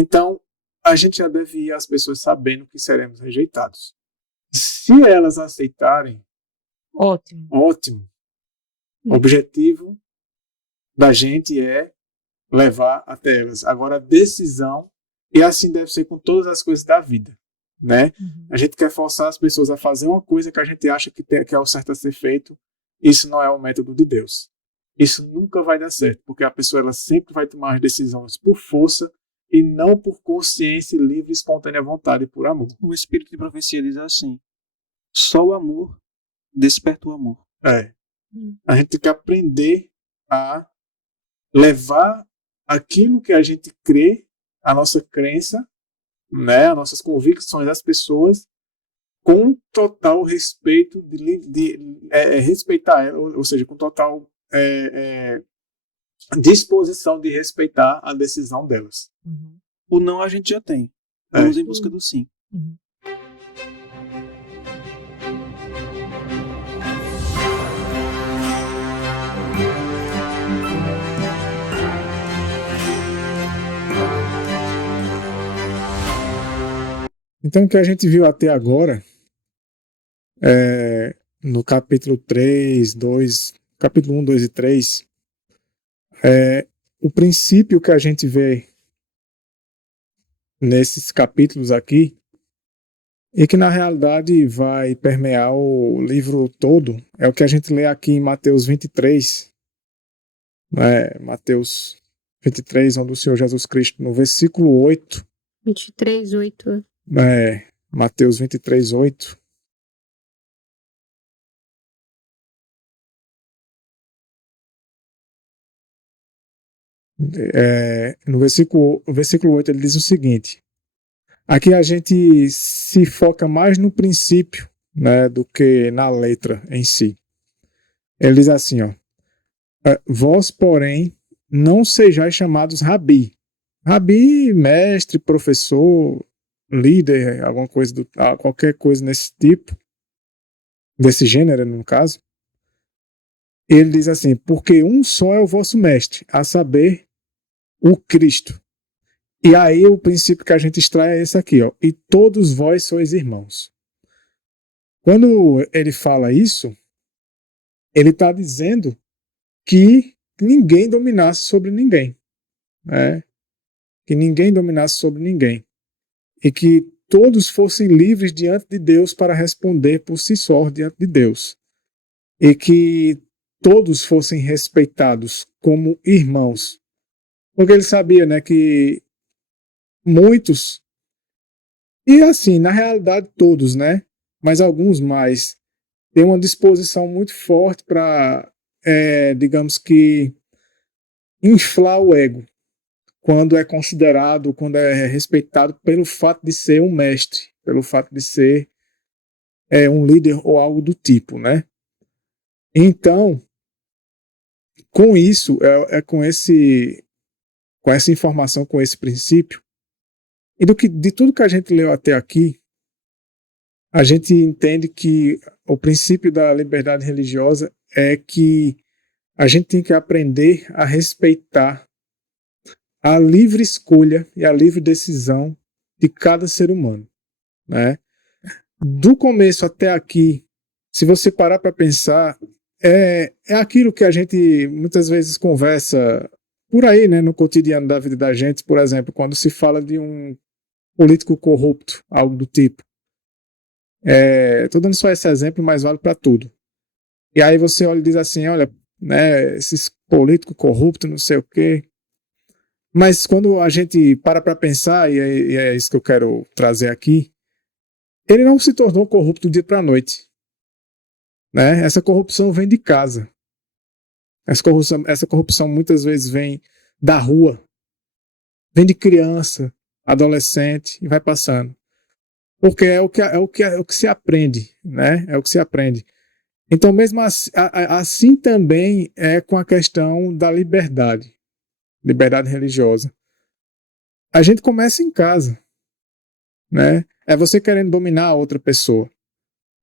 Então, a gente já deve ir às pessoas sabendo que seremos rejeitados. Se elas aceitarem, Ótimo. ótimo. O objetivo da gente é levar até elas. Agora, a decisão, e assim deve ser com todas as coisas da vida, né? A gente quer forçar as pessoas a fazer uma coisa que a gente acha que é o certo a ser feito. Isso não é o método de Deus. Isso nunca vai dar certo, porque a pessoa ela sempre vai tomar as decisões por força e não por consciência livre, espontânea vontade, por amor. O Espírito de Profecia diz assim: só o amor desperta o amor. A gente tem que aprender a levar aquilo que a gente crê, a nossa crença, né, as nossas convicções das pessoas, com total respeito, respeitar ela, ou seja, com total disposição de respeitar a decisão delas. O não a gente já tem. Vamos em busca do sim. Então, o que a gente viu até agora, no capítulo 3, 2, capítulo 1, 2 e 3, o princípio que a gente vê nesses capítulos aqui, e que na realidade vai permear o livro todo, é o que a gente lê aqui em Mateus 23, Mateus 23, onde o Senhor Jesus Cristo, no versículo 8, 23, 8. Mateus 23, 8. No versículo 8 ele diz o seguinte: aqui a gente se foca mais no princípio, né, do que na letra em si. Ele diz assim, vós, porém, não sejais chamados rabi. Rabi, mestre, professor, líder, alguma coisa qualquer coisa nesse tipo, desse gênero, no caso. Ele diz assim: porque um só é o vosso mestre, a saber, o Cristo. E aí o princípio que a gente extrai é esse aqui, e todos vós sois irmãos. Quando ele fala isso, ele está dizendo que ninguém dominasse sobre ninguém, né? Que ninguém dominasse sobre ninguém, e que todos fossem livres diante de Deus para responder por si só diante de Deus, e que todos fossem respeitados como irmãos, porque ele sabia, né, que muitos, e assim, na realidade todos, né, mas alguns mais, têm uma disposição muito forte para, digamos que, inflar o ego, quando é considerado, quando é respeitado pelo fato de ser um mestre, pelo fato de ser um líder ou algo do tipo, né? Então, com isso, com essa informação, com esse princípio, e de tudo que a gente leu até aqui, a gente entende que o princípio da liberdade religiosa é que a gente tem que aprender a respeitar a livre escolha e a livre decisão de cada ser humano, né? Do começo até aqui, se você parar para pensar, é aquilo que a gente muitas vezes conversa por aí, né, no cotidiano da vida da gente, por exemplo, quando se fala de um político corrupto, algo do tipo. Estou dando só esse exemplo, mas vale para tudo. E aí você olha e diz assim, olha, né, esses políticos corruptos, não sei o quê. Mas quando a gente para pensar, e é isso que eu quero trazer aqui, ele não se tornou corrupto do dia para a noite, né? Essa corrupção vem de casa. Essa corrupção muitas vezes vem da rua, vem de criança, adolescente, e vai passando. Porque é o que se aprende, né? É o que se aprende. Então, mesmo assim também é com a questão da liberdade religiosa. A gente começa em casa, né? É você querendo dominar a outra pessoa.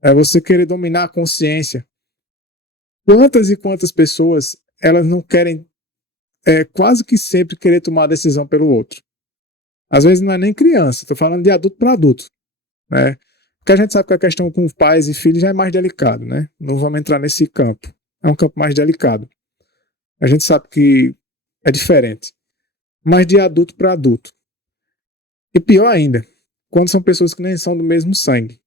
É você querer dominar a consciência. Quantas e quantas pessoas elas não querem quase que sempre querer tomar a decisão pelo outro. Às vezes não é nem criança, estou falando de adulto para adulto, né? Porque a gente sabe que a questão com pais e filhos já é mais delicado, né? Não vamos entrar nesse campo. É um campo mais delicado. A gente sabe que é diferente. Mas de adulto para adulto. E pior ainda, quando são pessoas que nem são do mesmo sangue.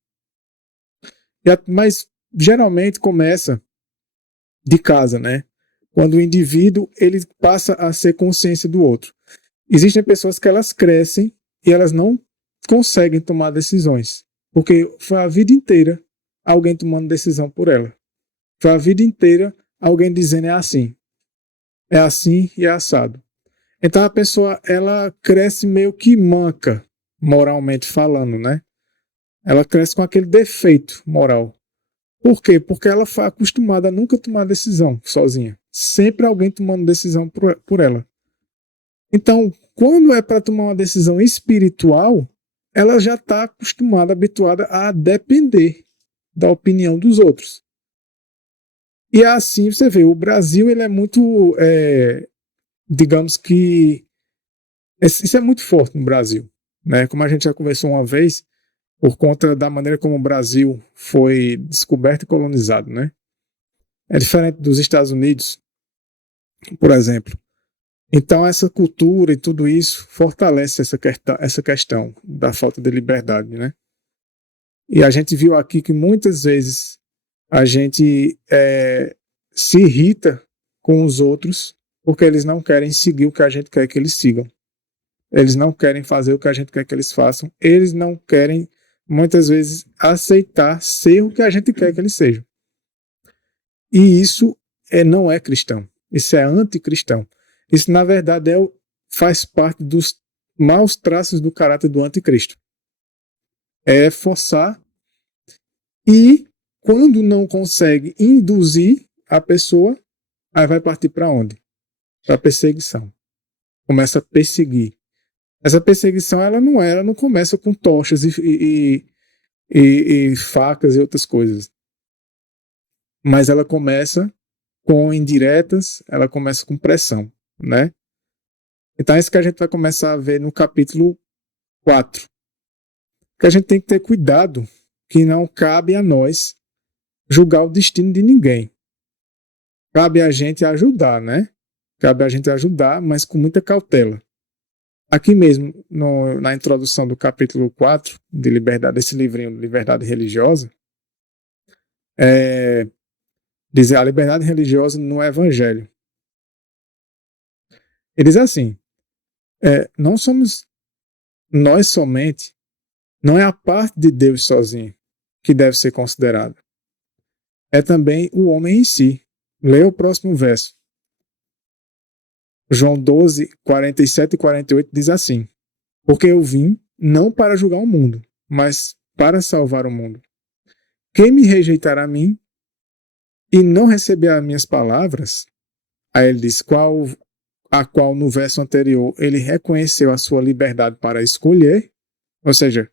Mas geralmente começa de casa, né? Quando o indivíduo ele passa a ser consciência do outro. Existem pessoas que elas crescem e elas não conseguem tomar decisões, porque foi a vida inteira alguém tomando decisão por ela. Foi a vida inteira alguém dizendo é assim e é assado. Então a pessoa ela cresce meio que manca, moralmente falando, né? Ela cresce com aquele defeito moral. Por quê? Porque ela foi acostumada a nunca tomar decisão sozinha. Sempre alguém tomando decisão por ela. Então, quando é para tomar uma decisão espiritual, ela já está acostumada, habituada a depender da opinião dos outros. E assim você vê, o Brasil ele é muito, digamos que, isso é muito forte no Brasil, né? Como a gente já conversou uma vez, por conta da maneira como o Brasil foi descoberto e colonizado, né? É diferente dos Estados Unidos, por exemplo. Então, essa cultura e tudo isso fortalece essa questão da falta de liberdade, né? E a gente viu aqui que muitas vezes a gente se irrita com os outros porque eles não querem seguir o que a gente quer que eles sigam. Eles não querem fazer o que a gente quer que eles façam. Eles não querem, muitas vezes, aceitar ser o que a gente quer que eles sejam. E isso não é cristão. Isso é anticristão. Isso, na verdade, faz parte dos maus traços do caráter do anticristo. É forçar e, quando não consegue induzir a pessoa, aí vai partir para onde? Para perseguição. Começa a perseguir. Essa perseguição ela não começa com tochas e facas e outras coisas. Mas ela começa com indiretas, ela começa com pressão, né? Então é isso que a gente vai começar a ver no capítulo 4. Que a gente tem que ter cuidado que não cabe a nós julgar o destino de ninguém. Cabe a gente ajudar, né? Cabe a gente ajudar, mas com muita cautela. Aqui mesmo, na introdução do capítulo 4 de Liberdade, desse livrinho de Liberdade Religiosa, diz a liberdade religiosa no Evangelho. Ele diz assim, não somos nós somente, não é a parte de Deus sozinho que deve ser considerada. É também o homem em si. Leia o próximo verso. João 12, 47 e 48 diz assim: porque eu vim não para julgar o mundo, mas para salvar o mundo. Quem me rejeitar a mim e não receber as minhas palavras, aí ele diz a qual no verso anterior ele reconheceu a sua liberdade para escolher, ou seja,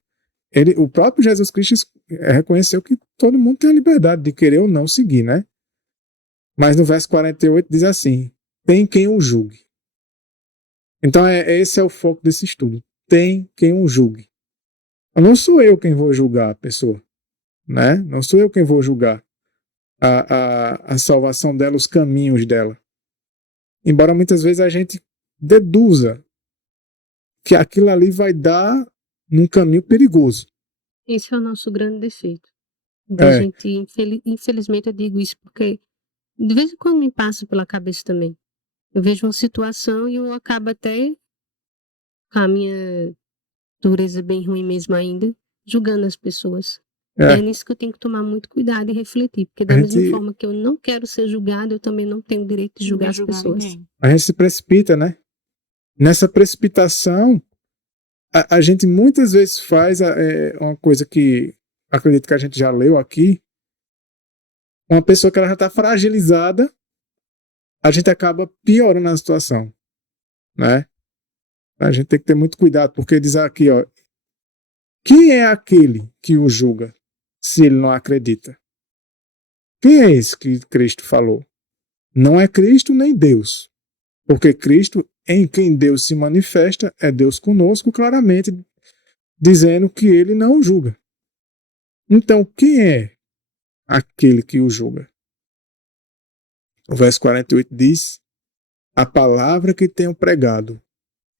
o próprio Jesus Cristo reconheceu que todo mundo tem a liberdade de querer ou não seguir, né? Mas no verso 48 diz assim: tem quem o julgue. Então esse é o foco desse estudo. Tem quem o julgue. Não sou eu quem vou julgar a pessoa, né? Não sou eu quem vou julgar a salvação dela, os caminhos dela. Embora muitas vezes a gente deduza que aquilo ali vai dar num caminho perigoso. Esse é o nosso grande defeito. Da gente, infelizmente eu digo isso porque de vez em quando me passa pela cabeça também. Eu vejo uma situação e eu acabo até com a minha dureza bem ruim mesmo ainda, julgando as pessoas. É nisso que eu tenho que tomar muito cuidado e refletir, porque da mesma forma que eu não quero ser julgado, eu também não tenho o direito de julgar as pessoas. Ninguém. A gente se precipita, né? Nessa precipitação, a gente muitas vezes faz uma coisa que acredito que a gente já leu aqui. Uma pessoa que ela já está fragilizada, a gente acaba piorando a situação, né? A gente tem que ter muito cuidado, porque diz aqui, ó, quem é aquele que o julga se ele não acredita? Quem é esse que Cristo falou? Não é Cristo nem Deus, porque Cristo em quem Deus se manifesta é Deus conosco, claramente dizendo que ele não o julga. Então, quem é aquele que o julga? O verso 48 diz: a palavra que tenho pregado,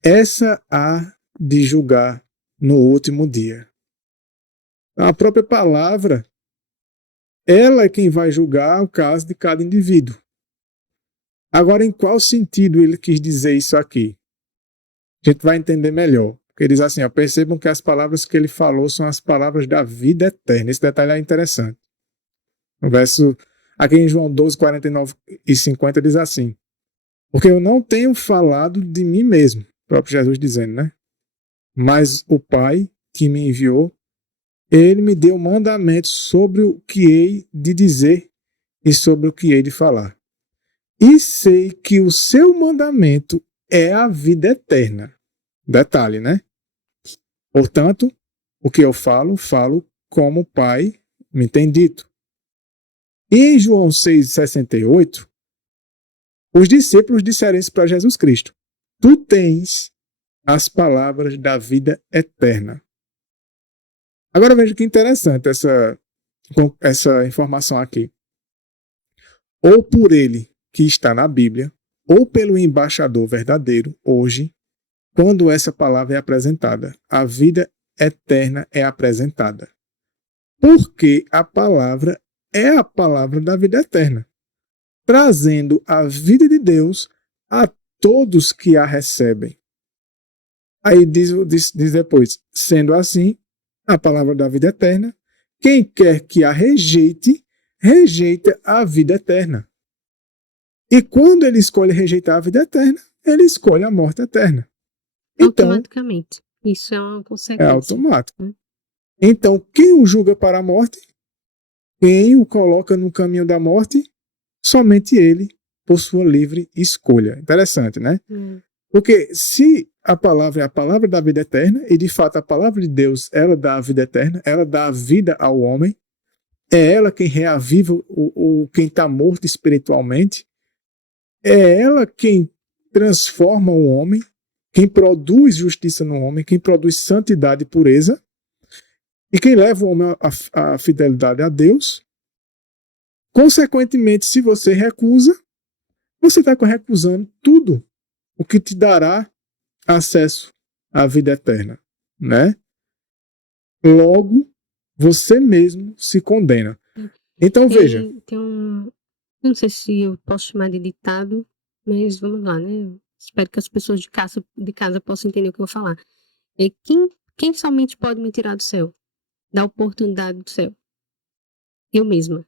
essa há de julgar no último dia. A própria palavra, ela é quem vai julgar o caso de cada indivíduo. Agora, em qual sentido ele quis dizer isso aqui? A gente vai entender melhor. Porque ele diz assim, ó, percebam que as palavras que ele falou são as palavras da vida eterna. Esse detalhe é interessante. No verso, aqui em João 12, 49 e 50 diz assim: porque eu não tenho falado de mim mesmo, o próprio Jesus dizendo, né? Mas o Pai que me enviou, ele me deu mandamentos sobre o que hei de dizer e sobre o que hei de falar. E sei que o seu mandamento é a vida eterna. Detalhe, né? Portanto, o que eu falo, falo como o Pai me tem dito. E em João 6,68, os discípulos disseram isso para Jesus Cristo: tu tens as palavras da vida eterna. Agora veja que interessante essa informação aqui. Ou por ele que está na Bíblia, ou pelo embaixador verdadeiro, hoje, quando essa palavra é apresentada, a vida eterna é apresentada. Porque a palavra é a palavra da vida eterna, trazendo a vida de Deus a todos que a recebem. Aí diz depois, sendo assim, a palavra da vida eterna, quem quer que a rejeite, rejeita a vida eterna. E quando ele escolhe rejeitar a vida eterna, ele escolhe a morte eterna. Então, automaticamente. Isso é uma é consequência. automático. Então, quem o julga para a morte, quem o coloca no caminho da morte, somente ele, por sua livre escolha. Interessante, né? Porque se a palavra é a palavra da vida eterna, e de fato a palavra de Deus, ela dá a vida eterna, ela dá a vida ao homem, é ela quem reaviva quem está morto espiritualmente, é ela quem transforma o homem, quem produz justiça no homem, quem produz santidade e pureza, e quem leva o homem à fidelidade a Deus. Consequentemente, se você recusa, você está recusando tudo o que te dará acesso à vida eterna, né? Logo, você mesmo se condena. Então, veja. Não sei se eu posso chamar de ditado, mas vamos lá, né? Espero que as pessoas de casa possam entender o que eu vou falar. Quem somente pode me tirar do céu? Da oportunidade do céu? Eu mesma.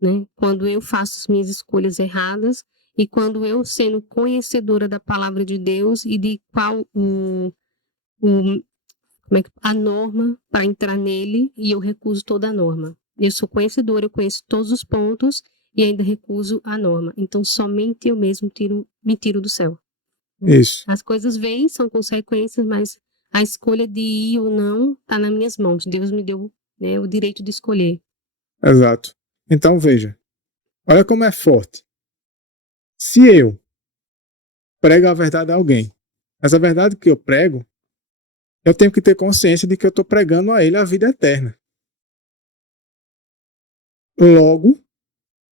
Né? Quando eu faço as minhas escolhas erradas e quando eu, sendo conhecedora da palavra de Deus e de qual a norma para entrar nele, e eu recuso toda a norma. Eu sou conhecedora, eu conheço todos os pontos e ainda recuso a norma. Então, somente eu mesmo me tiro do céu. Isso. As coisas vêm, são consequências, mas a escolha de ir ou não está nas minhas mãos. Deus me deu, né, o direito de escolher. Exato. Então, veja. Olha como é forte. Se eu prego a verdade a alguém, essa verdade que eu prego, eu tenho que ter consciência de que eu estou pregando a ele a vida eterna. Logo,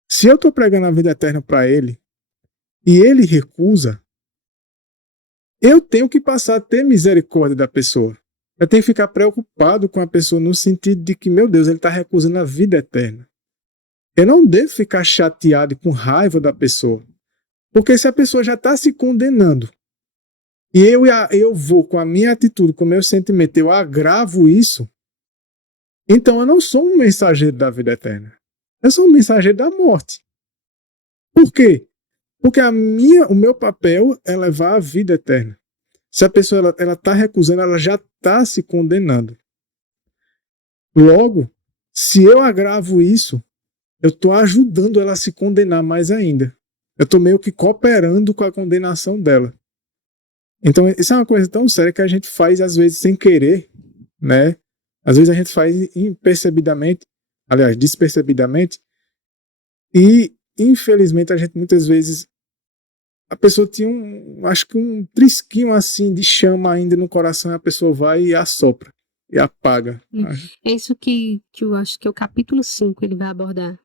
se eu estou pregando a vida eterna para ele e ele recusa, eu tenho que passar a ter misericórdia da pessoa. Eu tenho que ficar preocupado com a pessoa no sentido de que, meu Deus, ele está recusando a vida eterna. Eu não devo ficar chateado e com raiva da pessoa. Porque se a pessoa já está se condenando e eu vou com a minha atitude, com o meu sentimento, eu agravo isso, então eu não sou um mensageiro da vida eterna. Eu sou um mensageiro da morte. Por quê? Porque o meu papel é levar a vida eterna. Se a pessoa ela está recusando, ela já está se condenando. Logo, se eu agravo isso, eu estou ajudando ela a se condenar mais ainda. Eu estou meio que cooperando com a condenação dela. Então, isso é uma coisa tão séria que a gente faz, às vezes, sem querer, né? Às vezes a gente faz impercebidamente, aliás, despercebidamente, e, infelizmente, a gente muitas vezes a pessoa tinha acho que um trisquinho assim de chama ainda no coração, e a pessoa vai e assopra e apaga. É isso que eu acho que é o capítulo 5 ele vai abordar.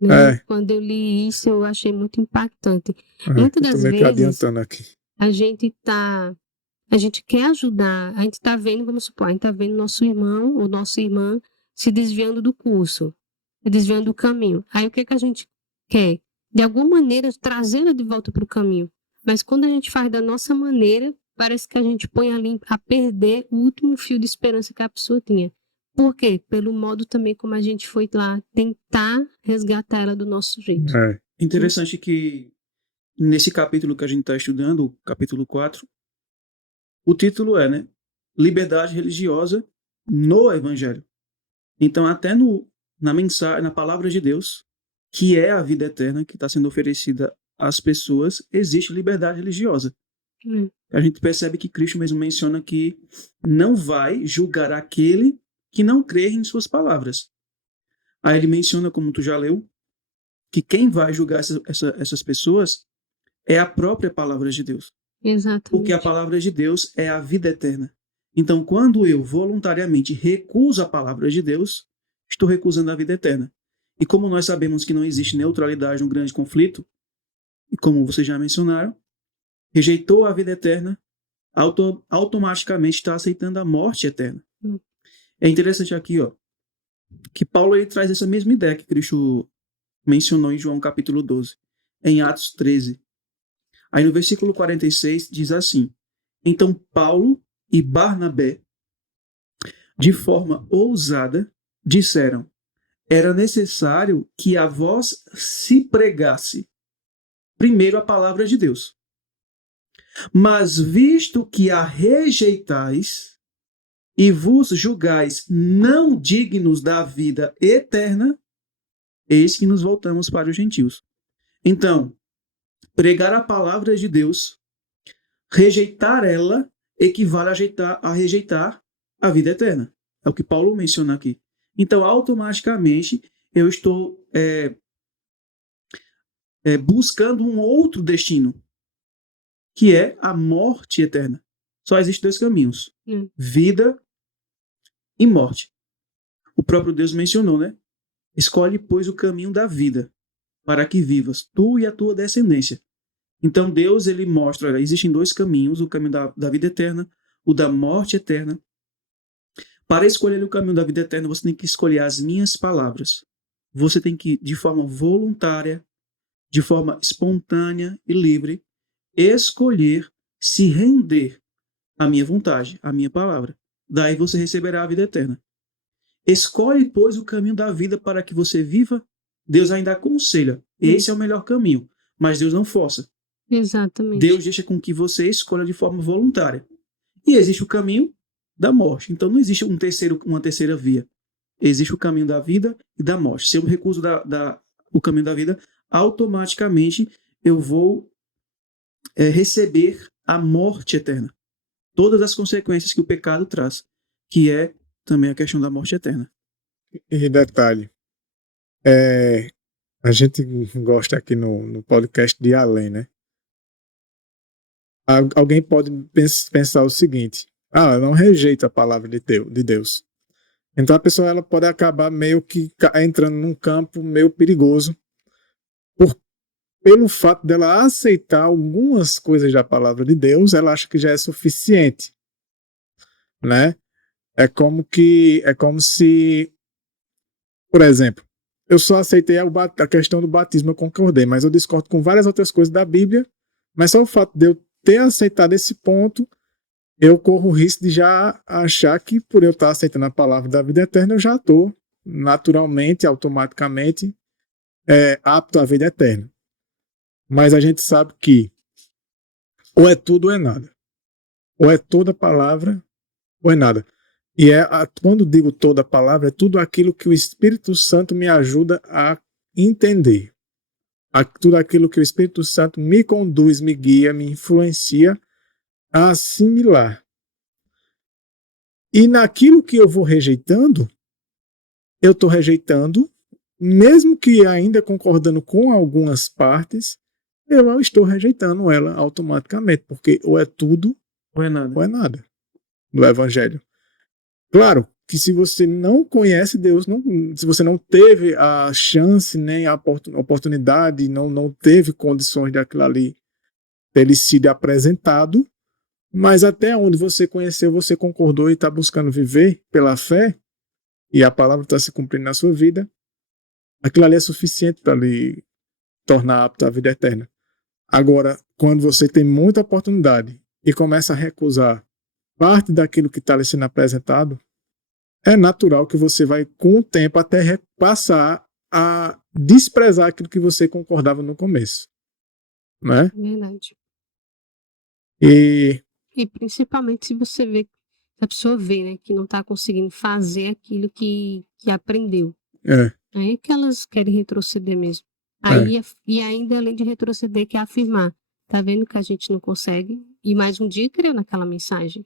Né? É. Quando eu li isso, eu achei muito impactante. Eu Muitas tô das meio que vezes, adiantando aqui. a gente quer ajudar, a gente está vendo, vamos supor, a gente está vendo nosso irmão ou nossa irmã se desviando do curso, se desviando do caminho. Aí o que a gente quer? De alguma maneira, trazê-la de volta para o caminho. Mas quando a gente faz da nossa maneira, parece que a gente põe ali a perder o último fio de esperança que a pessoa tinha. Por quê? Pelo modo também como a gente foi lá tentar resgatar ela do nosso jeito. É. Interessante que nesse capítulo que a gente está estudando, o capítulo 4, o título é, né? Liberdade religiosa no Evangelho. Então, até na mensagem, na palavra de Deus, que é a vida eterna que está sendo oferecida às pessoas, existe liberdade religiosa. A gente percebe que Cristo mesmo menciona que não vai julgar aquele que não crê em suas palavras. Aí ele menciona, como tu já leu, que quem vai julgar essas pessoas é a própria palavra de Deus. Exatamente. Porque a palavra de Deus é a vida eterna. Então, quando eu voluntariamente recuso a palavra de Deus, estou recusando a vida eterna. E como nós sabemos que não existe neutralidade no grande conflito, e como vocês já mencionaram, rejeitou a vida eterna, automaticamente está aceitando a morte eterna. É interessante aqui, que Paulo ele traz essa mesma ideia que Cristo mencionou em João capítulo 12, em Atos 13. Aí no versículo 46 diz assim: Então Paulo e Barnabé, de forma ousada, disseram: era necessário que a vós se pregasse primeiro a palavra de Deus. Mas visto que a rejeitais e vos julgais não dignos da vida eterna, eis que nos voltamos para os gentios. Então, pregar a palavra de Deus, rejeitar ela, equivale a rejeitar a vida eterna. É o que Paulo menciona aqui. Então, automaticamente, eu estou buscando um outro destino, que é a morte eterna. Só existem dois caminhos: vida e morte. O próprio Deus mencionou, né? Escolhe, pois, o caminho da vida, para que vivas, tu e a tua descendência. Então Deus, ele mostra, olha, existem dois caminhos: o caminho da vida eterna, o da morte eterna. Para escolher o caminho da vida eterna, você tem que escolher as minhas palavras. Você tem que, de forma voluntária, de forma espontânea e livre, escolher se render à minha vontade, à minha palavra. Daí você receberá a vida eterna. Escolhe, pois, o caminho da vida para que você viva. Deus ainda aconselha. Esse é o melhor caminho. Mas Deus não força. Exatamente. Deus deixa com que você escolha de forma voluntária. E existe o caminho da morte. Então não existe uma terceira via. Existe o caminho da vida e da morte. Se eu recuso o caminho da vida, automaticamente eu vou receber a morte eterna. Todas as consequências que o pecado traz, que é também a questão da morte eterna. E detalhe, a gente gosta aqui no podcast de ir além, né? Alguém pode pensar o seguinte: eu não rejeito a palavra de Deus. Então a pessoa ela pode acabar meio que entrando num campo meio perigoso pelo fato dela aceitar algumas coisas da palavra de Deus, ela acha que já é suficiente, né? É como se, por exemplo, eu só aceitei a questão do batismo, eu concordei, mas eu discordo com várias outras coisas da Bíblia, mas só o fato de eu ter aceitado esse ponto, eu corro o risco de já achar que por eu estar aceitando a palavra da vida eterna, eu já estou naturalmente, automaticamente apto à vida eterna. Mas a gente sabe que ou é tudo ou é nada. Ou é toda a palavra ou é nada. E quando digo toda a palavra, é tudo aquilo que o Espírito Santo me ajuda a entender. Tudo aquilo que o Espírito Santo me conduz, me guia, me influencia a assimilar. E naquilo que eu vou rejeitando, eu estou rejeitando, mesmo que ainda concordando com algumas partes, eu estou rejeitando ela automaticamente, porque ou é tudo Não é nada. ou é nada do evangelho. Claro que se você não conhece Deus, se você não teve a chance nem a oportunidade, não teve condições de aquilo ali ter lhe sido apresentado, mas até onde você conheceu, você concordou e está buscando viver pela fé, e a palavra está se cumprindo na sua vida, aquilo ali é suficiente para lhe tornar apto à vida eterna. Agora, quando você tem muita oportunidade e começa a recusar parte daquilo que está lhe sendo apresentado, é natural que você vai, com o tempo, até passar a desprezar aquilo que você concordava no começo. Né? Verdade. E principalmente se você vê, a pessoa vê, né, que não está conseguindo fazer aquilo que aprendeu. Aí que elas querem retroceder mesmo. Aí, e ainda, além de retroceder, quer afirmar. Tá vendo que a gente não consegue? E mais um dia creu naquela mensagem.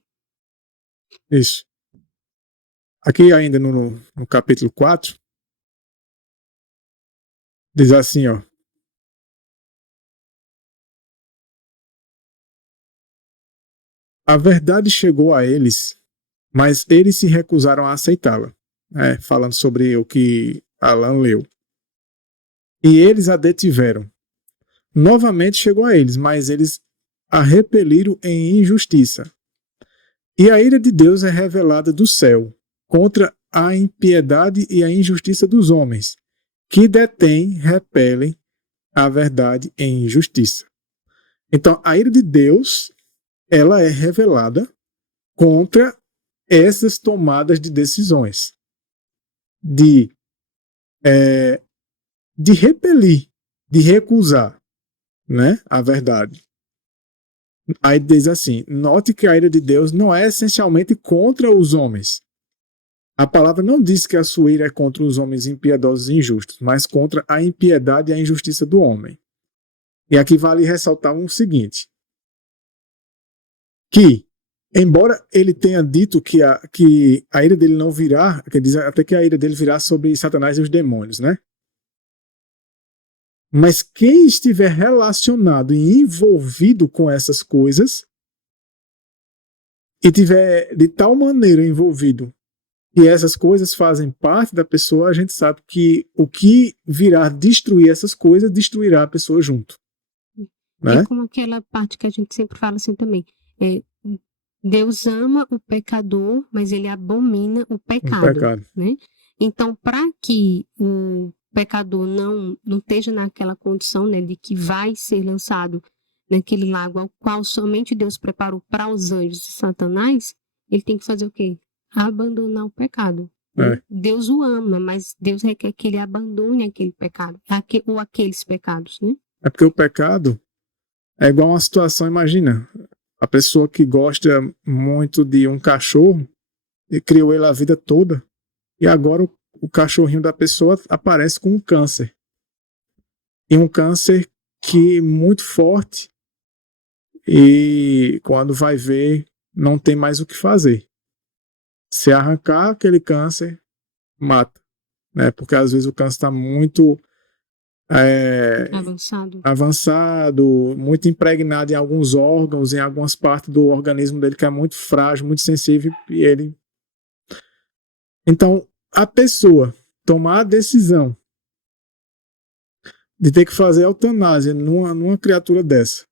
Isso. Aqui ainda no capítulo 4, diz assim, ó. A verdade chegou a eles, mas eles se recusaram a aceitá-la. Falando sobre o que Alan leu. E eles a detiveram. Novamente chegou a eles, mas eles a repeliram em injustiça. E a ira de Deus é revelada do céu contra a impiedade e a injustiça dos homens, que repelem a verdade em injustiça. Então, a ira de Deus, ela é revelada contra essas tomadas de decisões, de repelir, de recusar, né, a verdade. Aí diz assim, note que a ira de Deus não é essencialmente contra os homens. A palavra não diz que a sua ira é contra os homens impiedosos e injustos, mas contra a impiedade e a injustiça do homem. E aqui vale ressaltar o seguinte, que, embora ele tenha dito que a ira dele não virá, quer dizer até que a ira dele virá sobre Satanás e os demônios, né? Mas quem estiver relacionado e envolvido com essas coisas e tiver de tal maneira envolvido que essas coisas fazem parte da pessoa, a gente sabe que o que virá destruir essas coisas, destruirá a pessoa junto. Né? É como aquela parte que a gente sempre fala assim também. Deus ama o pecador, mas ele abomina o pecado. Né? Então, para que o pecador não esteja naquela condição, né, de que vai ser lançado naquele lago ao qual somente Deus preparou para os anjos e Satanás, ele tem que fazer o quê? Abandonar o pecado. Deus o ama, mas Deus requer que ele abandone aquele pecado, ou aqueles pecados, né? É porque o pecado é igual uma situação, imagina, a pessoa que gosta muito de um cachorro e criou ele a vida toda, e agora o cachorrinho da pessoa aparece com um câncer. E um câncer que é muito forte, e quando vai ver, não tem mais o que fazer. Se arrancar aquele câncer, mata. Né? Porque às vezes o câncer está muito avançado, muito impregnado em alguns órgãos, em algumas partes do organismo dele que é muito frágil, muito sensível, e ele... Então, a pessoa tomar a decisão de ter que fazer eutanásia numa criatura dessa,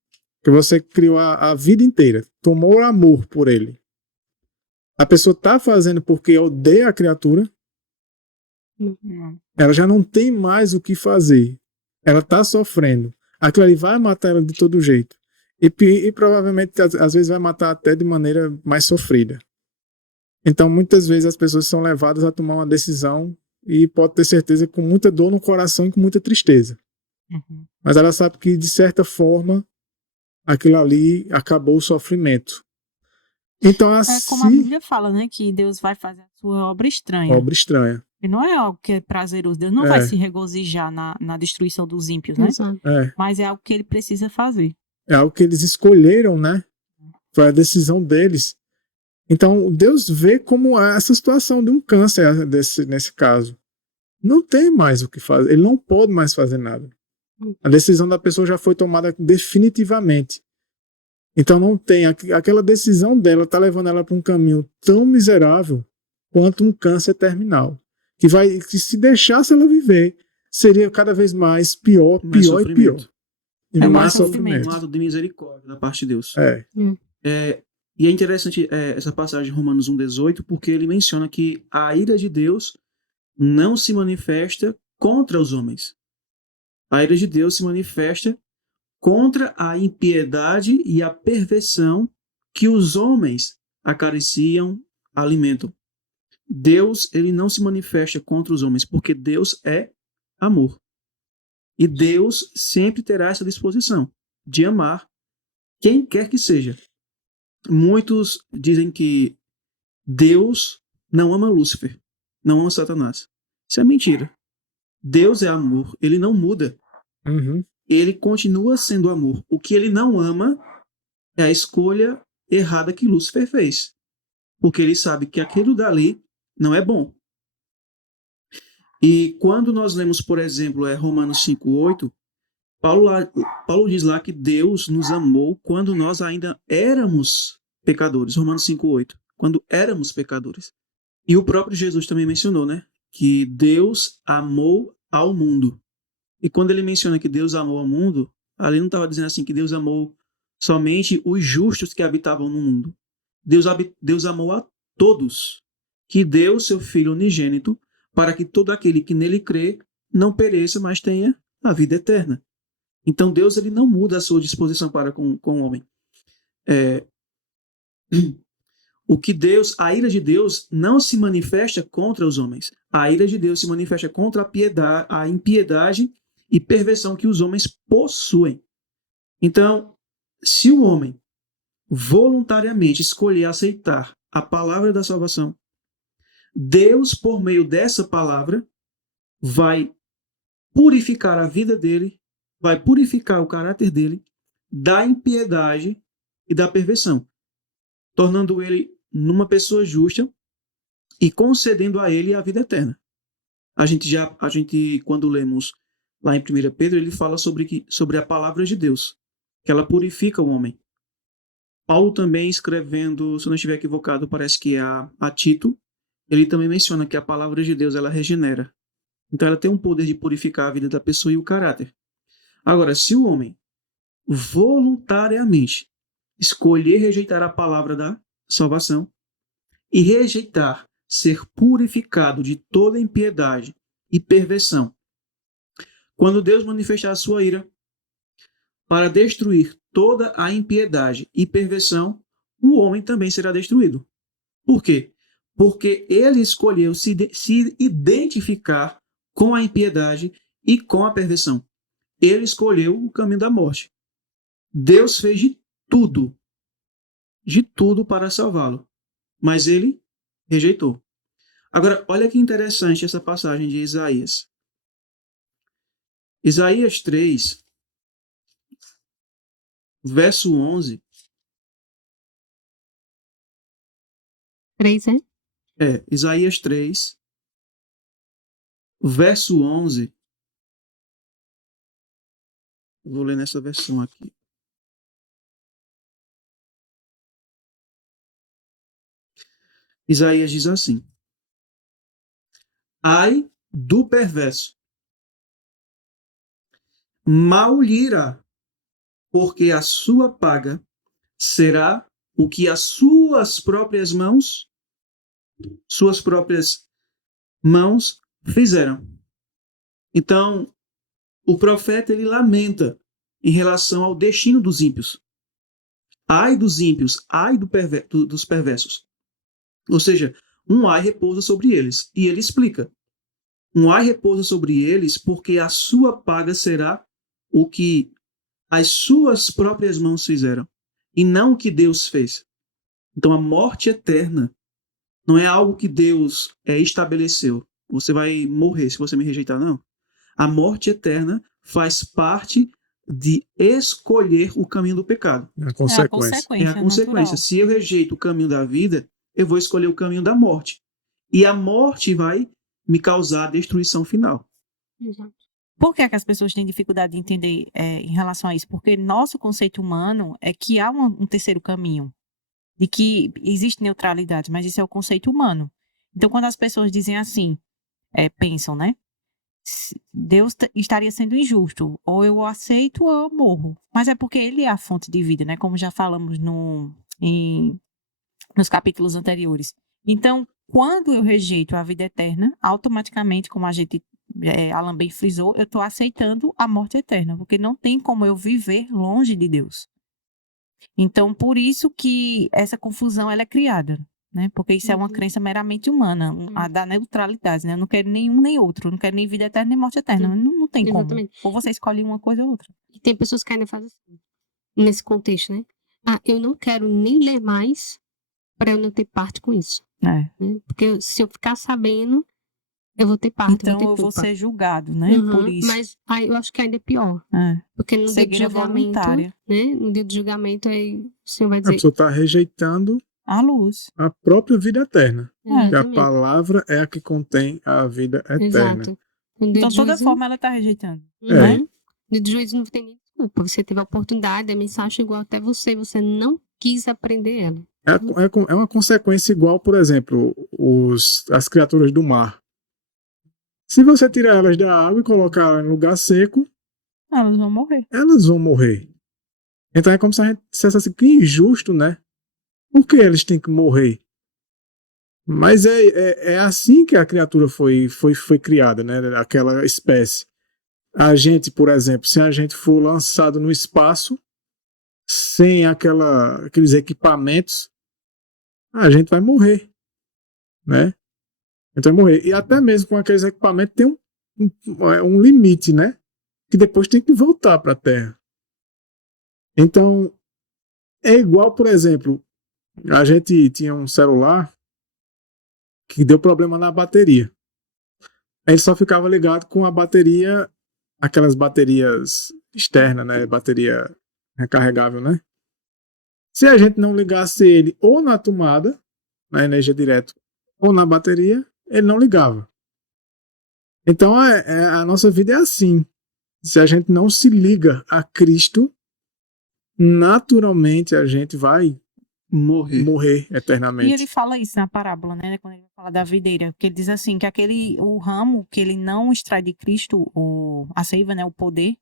que você criou a vida inteira, tomou amor por ele, a pessoa está fazendo porque odeia a criatura, ela já não tem mais o que fazer. Ela está sofrendo. Aquilo ali vai matar ela de todo jeito. E provavelmente, às vezes, vai matar até de maneira mais sofrida. Então, muitas vezes, as pessoas são levadas a tomar uma decisão e pode ter certeza com muita dor no coração e com muita tristeza. Mas ela sabe que, de certa forma, aquilo ali acabou o sofrimento. Então, assim, como a Bíblia fala, né? Que Deus vai fazer a sua obra estranha. Obra estranha. E não é algo que é prazeroso. Deus não vai se regozijar na destruição dos ímpios, né? Mas é algo que ele precisa fazer. É algo que eles escolheram, né? Foi a decisão deles. Então, Deus vê como essa situação de um câncer nesse caso. Não tem mais o que fazer. Ele não pode mais fazer nada. A decisão da pessoa já foi tomada definitivamente. Então não tem, aquela decisão dela tá levando ela para um caminho tão miserável quanto um câncer terminal. Que se deixasse ela viver, seria cada vez mais pior e pior. E mais sofrimento. Um ato de misericórdia da parte de Deus. E é interessante essa passagem de Romanos 1,18, porque ele menciona que a ira de Deus não se manifesta contra os homens. A ira de Deus se manifesta contra a impiedade e a perversão que os homens acariciam, alimentam. Deus, ele não se manifesta contra os homens, porque Deus é amor. E Deus sempre terá essa disposição de amar quem quer que seja. Muitos dizem que Deus não ama Lúcifer, não ama Satanás. Isso é mentira. Deus é amor, ele não muda. Ele continua sendo amor. O que ele não ama é a escolha errada que Lúcifer fez. Porque ele sabe que aquilo dali não é bom. E quando nós lemos, por exemplo, Romanos 5,8, Paulo diz lá que Deus nos amou quando nós ainda éramos pecadores. Romanos 5,8. Quando éramos pecadores. E o próprio Jesus também mencionou, né? Que Deus amou ao mundo. E quando ele menciona que Deus amou ao mundo, ali não estava dizendo assim que Deus amou somente os justos que habitavam no mundo. Deus amou a todos, que deu seu Filho unigênito para que todo aquele que nele crê não pereça, mas tenha a vida eterna. Então Deus, ele não muda a sua disposição para com o homem. A ira de Deus não se manifesta contra os homens. A ira de Deus se manifesta contra a impiedade e perversão que os homens possuem. Então, se o homem voluntariamente escolher aceitar a palavra da salvação, Deus, por meio dessa palavra, vai purificar a vida dele, vai purificar o caráter dele da impiedade e da perversão, tornando ele numa pessoa justa e concedendo a ele a vida eterna. A gente quando lemos lá em 1 Pedro, ele fala sobre a palavra de Deus, que ela purifica o homem. Paulo também, escrevendo, se eu não estiver equivocado, parece que é a Tito, ele também menciona que a palavra de Deus, ela regenera. Então ela tem um poder de purificar a vida da pessoa e o caráter. Agora, se o homem voluntariamente escolher rejeitar a palavra da salvação e rejeitar ser purificado de toda impiedade e perversão, quando Deus manifestar a sua ira para destruir toda a impiedade e perversão, o homem também será destruído. Por quê? Porque ele escolheu se identificar com a impiedade e com a perversão. Ele escolheu o caminho da morte. Deus fez de tudo para salvá-lo, mas ele rejeitou. Agora, olha que interessante essa passagem de Isaías. Isaías 3, verso 11. 3, é? Isaías 3, verso 11. Vou ler nessa versão aqui. Isaías diz assim: ai do perverso, mal lhe irá, porque a sua paga será o que as suas próprias mãos fizeram. Então, o profeta, ele lamenta em relação ao destino dos ímpios. Ai dos ímpios, ai dos perversos. Ou seja, um ai repousa sobre eles. E ele explica. Um ai repousa sobre eles porque a sua paga será o que as suas próprias mãos fizeram, e não o que Deus fez. Então a morte eterna não é algo que Deus estabeleceu. Você vai morrer se você me rejeitar, não. A morte eterna faz parte de escolher o caminho do pecado. É a consequência. É a consequência. Se eu rejeito o caminho da vida, eu vou escolher o caminho da morte. E a morte vai me causar a destruição final. Exato. Por que é que as pessoas têm dificuldade de entender em relação a isso? Porque nosso conceito humano é que há um terceiro caminho, de que existe neutralidade, mas isso é o conceito humano. Então, quando as pessoas dizem assim, pensam, né? Deus estaria sendo injusto, ou eu o aceito ou eu morro. Mas é porque ele é a fonte de vida, né? Como já falamos nos capítulos anteriores. Então, quando eu rejeito a vida eterna, automaticamente, como Alan bem frisou, eu estou aceitando a morte eterna, porque não tem como eu viver longe de Deus. Então, por isso que essa confusão ela é criada, né? Porque isso é uma crença meramente humana, a da neutralidade, né? Eu não quero nenhum nem outro, eu não quero nem vida eterna nem morte eterna, não tem como. Ou você escolhe uma coisa ou outra. E tem pessoas que ainda fazem assim, nesse contexto, né? Eu não quero nem ler mais para eu não ter parte com isso. Né? Porque se eu ficar sabendo, eu vou ter parte. Então eu vou ser julgado, né? Por isso. Mas eu acho que ainda é pior. Porque no dia de julgamento, né? No dia de julgamento, aí o Senhor vai dizer... A pessoa está rejeitando a luz, a própria vida eterna. Que a palavra é a que contém a vida eterna. Exato. Então, de toda forma, ela está rejeitando. No dia de juízo não tem nem desculpa. Você teve a oportunidade, a mensagem chegou até você não quis aprender ela. É uma consequência igual, por exemplo, as criaturas do mar. Se você tirar elas da água e colocar em lugar seco, elas vão morrer. Elas vão morrer. Então é como se a gente dissesse assim, que injusto, né? Por que eles têm que morrer? Mas é assim que a criatura foi criada, né? Aquela espécie. A gente, por exemplo, se a gente for lançado no espaço, sem aqueles equipamentos, a gente vai morrer, né? A gente vai morrer. E até mesmo com aqueles equipamentos tem um limite, né? Que depois tem que voltar para a Terra. Então, é igual, por exemplo, a gente tinha um celular que deu problema na bateria. Ele só ficava ligado com a bateria, aquelas baterias externas, né? Bateria recarregável, né? Se a gente não ligasse ele ou na tomada, na energia direta, ou na bateria, ele não ligava. Então, a nossa vida é assim. Se a gente não se liga a Cristo, naturalmente a gente vai morrer eternamente. E ele fala isso na parábola, né? Quando ele fala da videira, que ele diz assim, que o ramo que ele não extrai de Cristo, a seiva, né? O poder,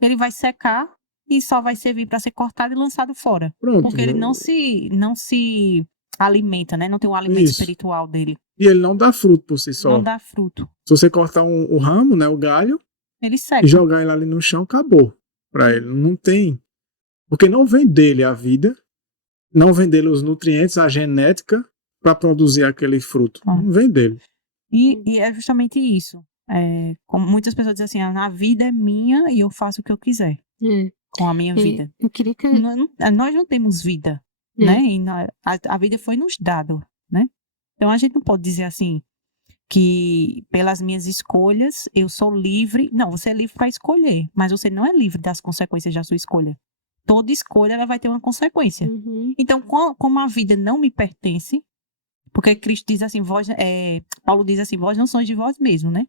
ele vai secar e só vai servir para ser cortado e lançado fora. Pronto, porque ele não se alimenta, né? Não tem um alimento espiritual dele. E ele não dá fruto por si só. Não dá fruto. Se você cortar o ramo, né? O galho, ele seca. E jogar ele ali no chão, acabou. Para ele. Não tem. Porque não vem dele a vida, não vem dele os nutrientes, a genética para produzir aquele fruto. Não vem dele. E é justamente isso. Como muitas pessoas dizem assim, a vida é minha e eu faço o que eu quiser com a minha vida. Eu queria que... Nós não temos vida, né? E a vida foi nos dada, né? Então a gente não pode dizer assim que pelas minhas escolhas eu sou livre. Não, você é livre para escolher, mas você não é livre das consequências da sua escolha. Toda escolha ela vai ter uma consequência. Então, como a vida não me pertence, porque Cristo diz assim, Paulo diz assim, vós não sois de vós mesmos, né?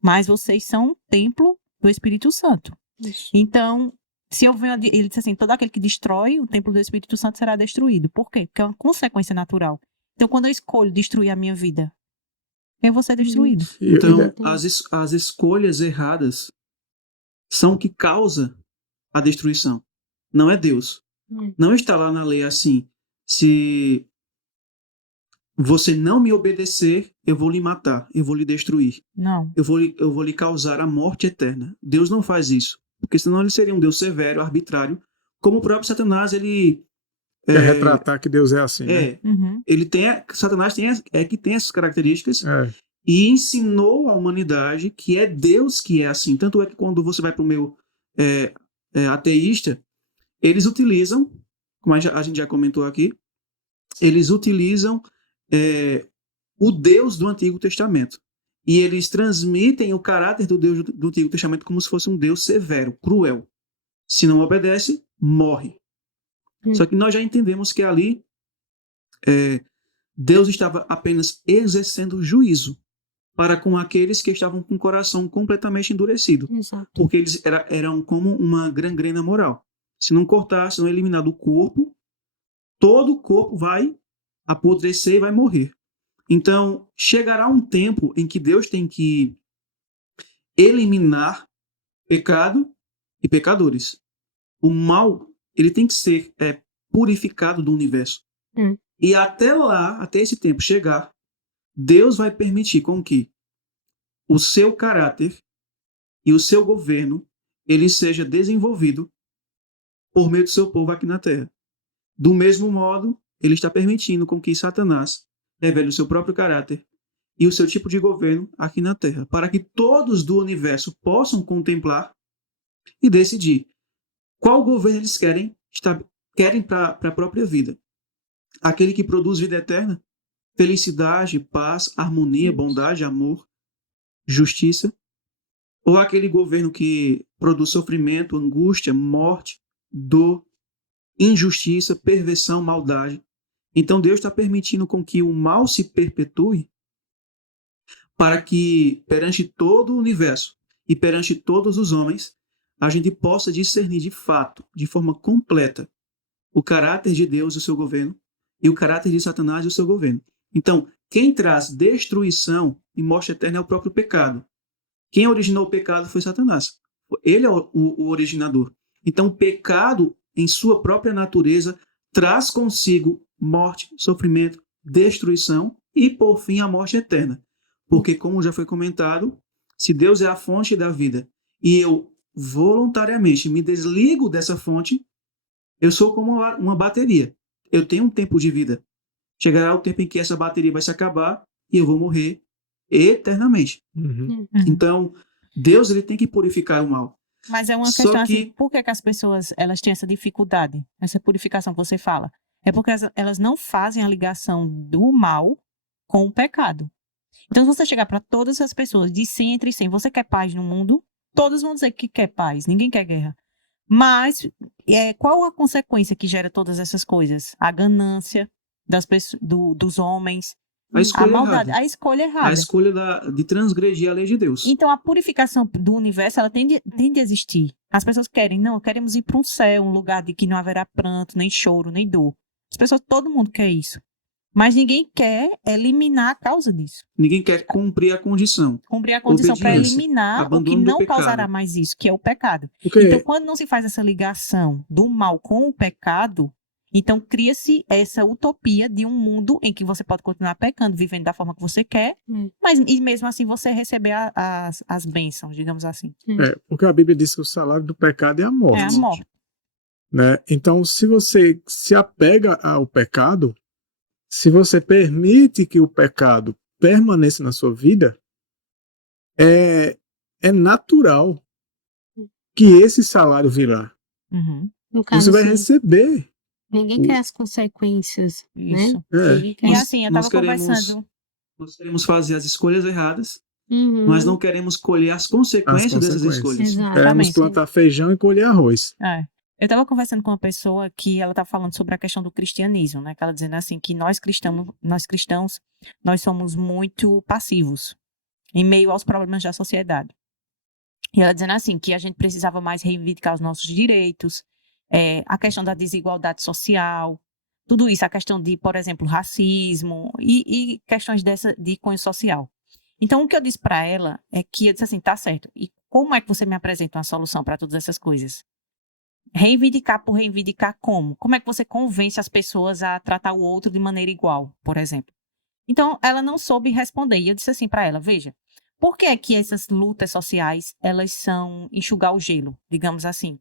Mas vocês são um templo do Espírito Santo. Isso. Então, se eu venho, ele diz assim, todo aquele que destrói o templo do Espírito Santo será destruído. Por quê? Porque é uma consequência natural. Então, quando eu escolho destruir a minha vida, eu vou ser destruído. Então, as escolhas erradas são o que causa a destruição. Não é Deus. Não está lá na lei assim, se você não me obedecer, eu vou lhe matar, eu vou lhe destruir. Não. Eu vou lhe causar a morte eterna. Deus não faz isso, porque senão ele seria um Deus severo, arbitrário, como o próprio Satanás, ele... Quer retratar que Deus é assim, né? Ele Satanás tem essas características e ensinou à humanidade que é Deus que é assim. Tanto é que quando você vai para o meio ateísta, eles utilizam, como a gente já comentou aqui, eles utilizam o Deus do Antigo Testamento. E eles transmitem o caráter do Deus do Antigo Testamento como se fosse um Deus severo, cruel. Se não obedece, morre. Só que nós já entendemos que ali Deus estava apenas exercendo juízo. para com aqueles que estavam com o coração completamente endurecido, Exato. porque eles eram como uma gangrena moral. Se não cortar, se não eliminar do corpo, todo o corpo vai apodrecer e vai morrer. Então, chegará um tempo em que Deus tem que eliminar pecado e pecadores. O mal, ele tem que ser purificado do universo. E até lá, até esse tempo chegar, Deus vai permitir com que o seu caráter e o seu governo ele seja desenvolvido por meio do seu povo aqui na Terra. Do mesmo modo, ele está permitindo com que Satanás revele o seu próprio caráter e o seu tipo de governo aqui na Terra, para que todos do universo possam contemplar e decidir qual governo eles querem para a própria vida. Aquele que produz vida eterna, felicidade, paz, harmonia, bondade, amor, justiça, ou aquele governo que produz sofrimento, angústia, morte, dor, injustiça, perversão, maldade. Então Deus está permitindo com que o mal se perpetue para que perante todo o universo e perante todos os homens a gente possa discernir de fato, de forma completa, o caráter de Deus e o seu governo e o caráter de Satanás e o seu governo. Então, quem traz destruição e morte eterna é o próprio pecado. Quem originou o pecado foi Satanás. Ele é o originador. Então, o pecado, em sua própria natureza, traz consigo morte, sofrimento, destruição e, por fim, a morte eterna. Porque, como já foi comentado, se Deus é a fonte da vida e eu voluntariamente me desligo dessa fonte, eu sou como uma bateria. Eu tenho um tempo de vida. Chegará o tempo em que essa bateria vai se acabar e eu vou morrer eternamente. Então, Deus ele tem que purificar o mal. Mas é uma questão assim, por que as pessoas elas têm essa dificuldade, essa purificação que você fala? É porque elas não fazem a ligação do mal com o pecado. Então, se você chegar para todas as pessoas de 100 entre 100, você quer paz no mundo? Todos vão dizer que quer paz, ninguém quer guerra. Mas qual a consequência que gera todas essas coisas? A ganância das pessoas, dos homens, a maldade, a escolha errada. A escolha de transgredir a lei de Deus. Então, a purificação do universo, ela tem de existir. As pessoas queremos ir para um céu, um lugar de que não haverá pranto, nem choro, nem dor. As pessoas, todo mundo quer isso. Mas ninguém quer eliminar a causa disso. Ninguém quer cumprir a condição. Cumprir a condição para eliminar o que não causará mais isso, que é o pecado. Então, quando não se faz essa ligação do mal com o pecado, então cria-se essa utopia de um mundo em que você pode continuar pecando, vivendo da forma que você quer, mas e mesmo assim você receber as bênçãos, digamos assim. Porque a Bíblia diz que o salário do pecado é a morte. É a morte. Né? Então, se você se apega ao pecado, se você permite que o pecado permaneça na sua vida, é natural que esse salário virá. No caso, você vai receber. Ninguém quer as consequências, isso. Né? E assim, eu estava conversando. Nós queremos fazer as escolhas erradas, mas não queremos colher as consequências dessas escolhas. Queremos plantar feijão e colher arroz. Eu estava conversando com uma pessoa que ela estava falando sobre a questão do cristianismo, né? Que ela dizendo assim que nós cristãos, nós somos muito passivos em meio aos problemas da sociedade. E ela dizendo assim que a gente precisava mais reivindicar os nossos direitos, a questão da desigualdade social, tudo isso, a questão de, por exemplo, racismo e questões de cunho social. Então, o que eu disse para ela é que eu disse assim, tá certo, e como é que você me apresenta uma solução para todas essas coisas? Reivindicar por reivindicar como? Como é que você convence as pessoas a tratar o outro de maneira igual, por exemplo? Então, ela não soube responder. E eu disse assim para ela, veja, por que é que essas lutas sociais, elas são enxugar o gelo, digamos assim?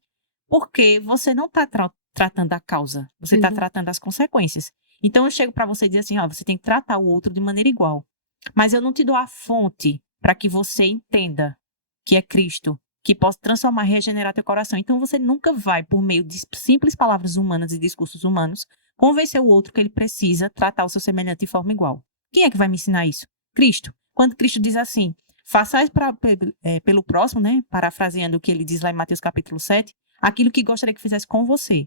Porque você não está tratando a causa, você está tratando as consequências. Então, eu chego para você e digo assim, você tem que tratar o outro de maneira igual. Mas eu não te dou a fonte para que você entenda que é Cristo, que possa transformar e regenerar teu coração. Então, você nunca vai, por meio de simples palavras humanas e discursos humanos, convencer o outro que ele precisa tratar o seu semelhante de forma igual. Quem é que vai me ensinar isso? Cristo. Quando Cristo diz assim, façais pelo próximo, né? Parafraseando o que ele diz lá em Mateus capítulo 7, aquilo que gostaria que fizesse com você.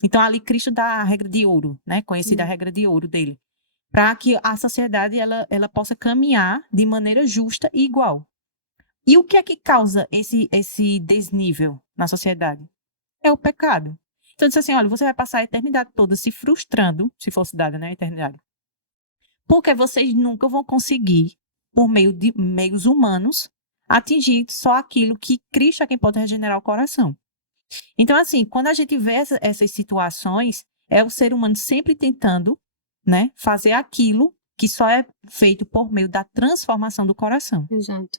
Então, ali Cristo dá a regra de ouro, né? Conhecida a regra de ouro dele. para que a sociedade ela possa caminhar de maneira justa e igual. E o que é que causa esse desnível na sociedade? É o pecado. Então, disse assim, olha, você vai passar a eternidade toda se frustrando, se fosse dada, né, a eternidade, porque vocês nunca vão conseguir, por meio de meios humanos, atingir só aquilo que Cristo é quem pode regenerar o coração. Então, assim, quando a gente vê essas situações, é o ser humano sempre tentando, né, fazer aquilo que só é feito por meio da transformação do coração, Exato.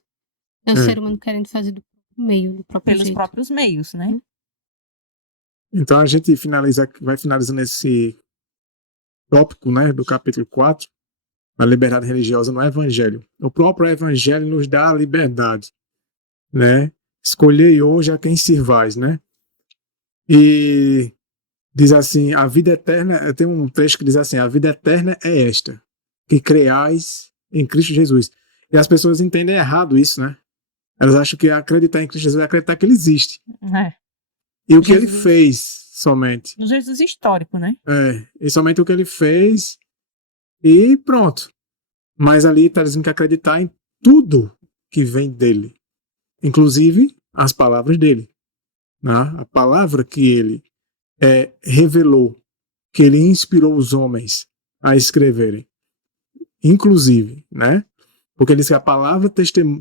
É o ser humano querendo fazer do meio, do próprio pelos jeito. próprios meios, né? Então a gente vai finalizando esse tópico, né, do capítulo 4, da liberdade religiosa no Evangelho. O próprio Evangelho nos dá a liberdade, né? Escolhei hoje a quem sirvais, né? E diz assim, a vida eterna, tem um trecho que diz assim, a vida eterna é esta, que creais em Cristo Jesus. E as pessoas entendem errado isso, né? Elas acham que acreditar em Cristo Jesus é acreditar que ele existe. É. E o que ele Jesus. fez somente. No Jesus histórico, né? E somente o que ele fez e pronto. Mas ali está dizendo que acreditar em tudo que vem dele. Inclusive as palavras dele. Né? A palavra que ele revelou, que ele inspirou os homens a escreverem. Inclusive, né? Porque ele diz que a palavra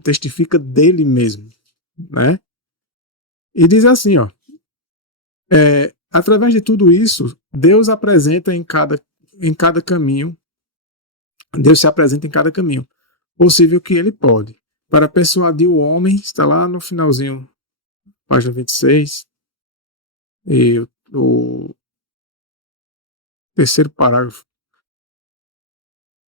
testifica dele mesmo. Né? E diz assim, ó. Através de tudo isso, Deus apresenta em cada caminho, Deus se apresenta em cada caminho possível que ele pode, para persuadir o homem, está lá no finalzinho, página 26, e o terceiro parágrafo,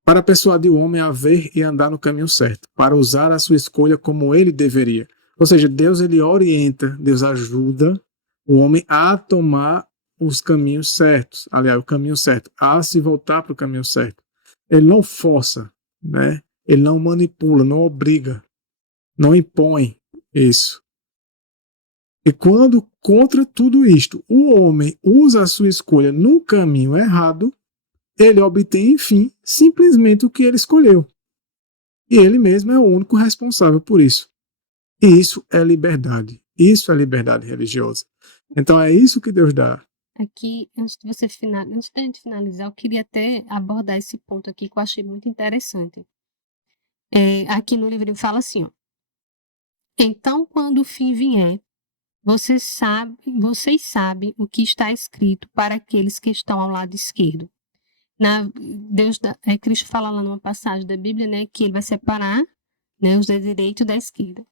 para persuadir o homem a ver e andar no caminho certo, para usar a sua escolha como ele deveria. Ou seja, Deus ele orienta, Deus ajuda o homem a tomar os caminhos certos, aliás, o caminho certo, a se voltar para o caminho certo. Ele não força, né? Ele não manipula, não obriga, não impõe isso. E quando, contra tudo isto, o homem usa a sua escolha no caminho errado, ele obtém, enfim, simplesmente o que ele escolheu. E ele mesmo é o único responsável por isso. E isso é liberdade. Isso é liberdade religiosa. Então é isso que Deus dá. Aqui, antes da gente finalizar, eu queria até abordar esse ponto aqui que eu achei muito interessante. Aqui no livro fala assim, ó. Então, quando o fim vier, vocês sabem o que está escrito para aqueles que estão ao lado esquerdo. Cristo fala lá numa passagem da Bíblia, né, que ele vai separar, né, os da direita e da esquerda.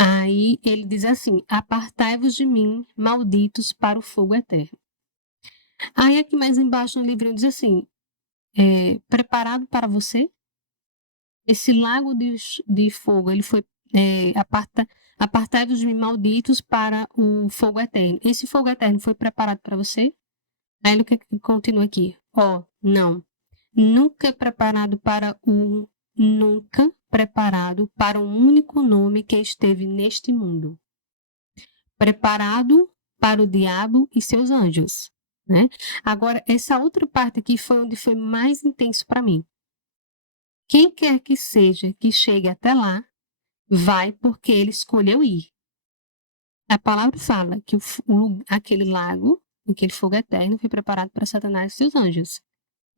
Aí ele diz assim, apartai-vos de mim, malditos, para o fogo eterno. Aí aqui mais embaixo no livro diz assim, preparado para você? Esse lago de fogo, ele foi, apartai-vos de mim, malditos, para o fogo eterno. Esse fogo eterno foi preparado para você? Aí ele continua aqui, não, nunca preparado para um único nome que esteve neste mundo. Preparado para o diabo e seus anjos, né? Agora, essa outra parte aqui foi onde foi mais intenso para mim. Quem quer que seja que chegue até lá, vai porque ele escolheu ir. A palavra fala que aquele lago, aquele fogo eterno, foi preparado para Satanás e seus anjos.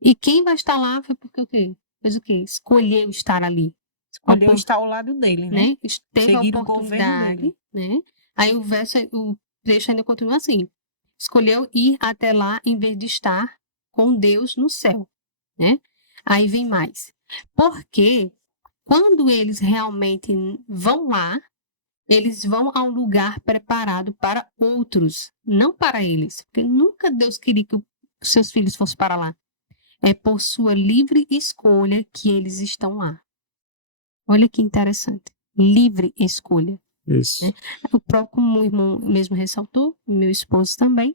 E quem vai estar lá foi porque o quê? Fez o quê? Escolheu estar ali. Escolheu estar ao lado dele, né? Teve Seguir a o governo oportunidade, dele. né? Aí o trecho ainda continua assim. Escolheu ir até lá em vez de estar com Deus no céu, né? Aí vem mais. Porque quando eles realmente vão lá, eles vão a um lugar preparado para outros, não para eles. Porque nunca Deus queria que os seus filhos fossem para lá. É por sua livre escolha que eles estão lá. Olha que interessante. Livre escolha. Isso. Né? O próprio, como o irmão mesmo ressaltou, meu esposo também,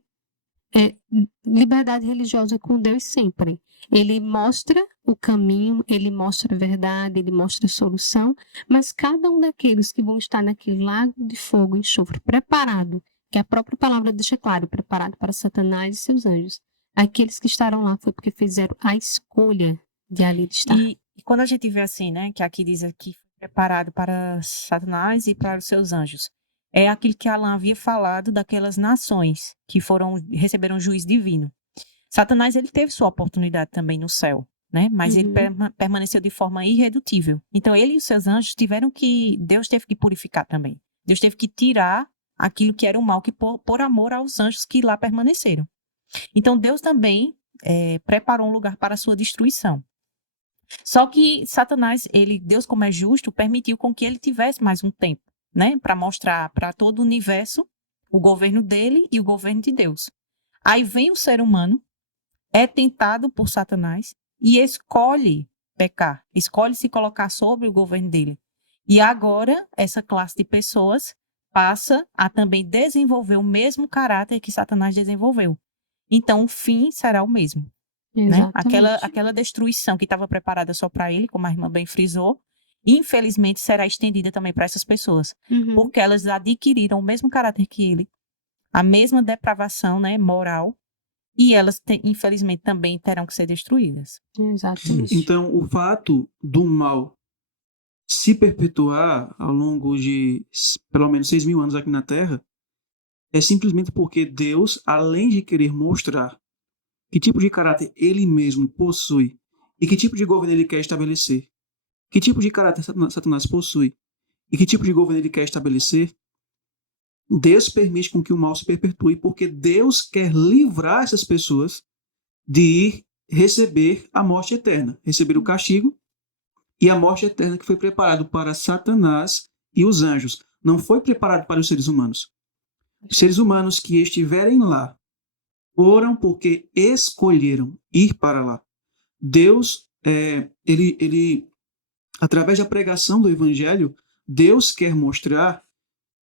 liberdade religiosa com Deus sempre. Ele mostra o caminho, ele mostra a verdade, ele mostra a solução, mas cada um daqueles que vão estar naquele lago de fogo e enxofre preparado, que a própria palavra deixa claro, preparado para Satanás e seus anjos. Aqueles que estarão lá foi porque fizeram a escolha de ali de estar. E quando a gente vê assim, né, que aqui diz aqui, foi preparado para Satanás e para os seus anjos, é aquilo que Alan havia falado daquelas nações que receberam juízo divino. Satanás, ele teve sua oportunidade também no céu, né, mas ele permaneceu de forma irredutível. Então, ele e os seus anjos Deus teve que purificar também. Deus teve que tirar aquilo que era o mal, por amor aos anjos que lá permaneceram. Então, Deus também preparou um lugar para a sua destruição. Só que Satanás, Deus como é justo, permitiu com que ele tivesse mais um tempo, né, para mostrar para todo o universo o governo dele e o governo de Deus. Aí vem o ser humano, é tentado por Satanás e escolhe pecar, escolhe se colocar sobre o governo dele. E agora, essa classe de pessoas passa a também desenvolver o mesmo caráter que Satanás desenvolveu. Então, o fim será o mesmo. Né? Aquela destruição que estava preparada só para ele, como a irmã bem frisou, infelizmente será estendida também para essas pessoas, porque elas adquiriram o mesmo caráter que ele, a mesma depravação, né, moral, e elas, infelizmente, também terão que ser destruídas. Exatamente. Então, o fato do mal se perpetuar ao longo de pelo menos 6.000 anos aqui na Terra é simplesmente porque Deus, além de querer mostrar que tipo de caráter ele mesmo possui e que tipo de governo ele quer estabelecer, que tipo de caráter Satanás possui e que tipo de governo ele quer estabelecer, Deus permite com que o mal se perpetue porque Deus quer livrar essas pessoas de ir receber a morte eterna, receber o castigo e a morte eterna que foi preparado para Satanás e os anjos. Não foi preparado para os seres humanos. Os seres humanos que estiverem lá foram porque escolheram ir para lá. Deus, ele, através da pregação do Evangelho, Deus quer mostrar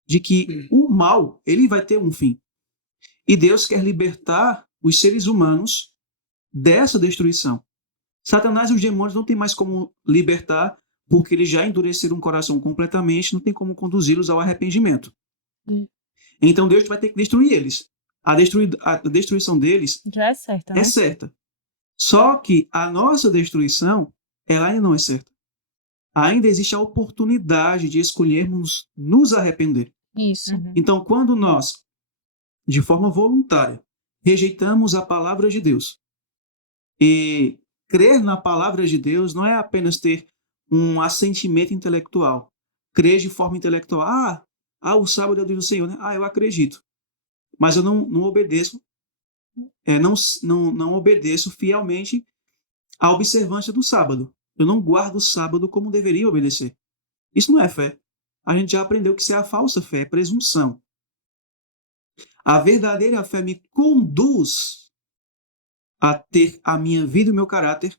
de que o mal, ele vai ter um fim. E Deus quer libertar os seres humanos dessa destruição. Satanás e os demônios não tem mais como libertar, porque eles já endureceram o coração completamente, não tem como conduzi-los ao arrependimento. Então Deus vai ter que destruir eles. A destruição deles já é certa, né? É certa. Só que a nossa destruição, ela ainda não é certa. Ainda existe a oportunidade de escolhermos nos arrepender. Isso. Então, quando nós, de forma voluntária, rejeitamos a palavra de Deus, e crer na palavra de Deus não é apenas ter um assentimento intelectual. Crer de forma intelectual. O sábado é o dia do Senhor, né? Eu acredito. Mas eu não obedeço, não obedeço fielmente à observância do sábado. Eu não guardo o sábado como deveria obedecer. Isso não é fé. A gente já aprendeu que isso é a falsa fé, é presunção. A verdadeira fé me conduz a ter a minha vida e o meu caráter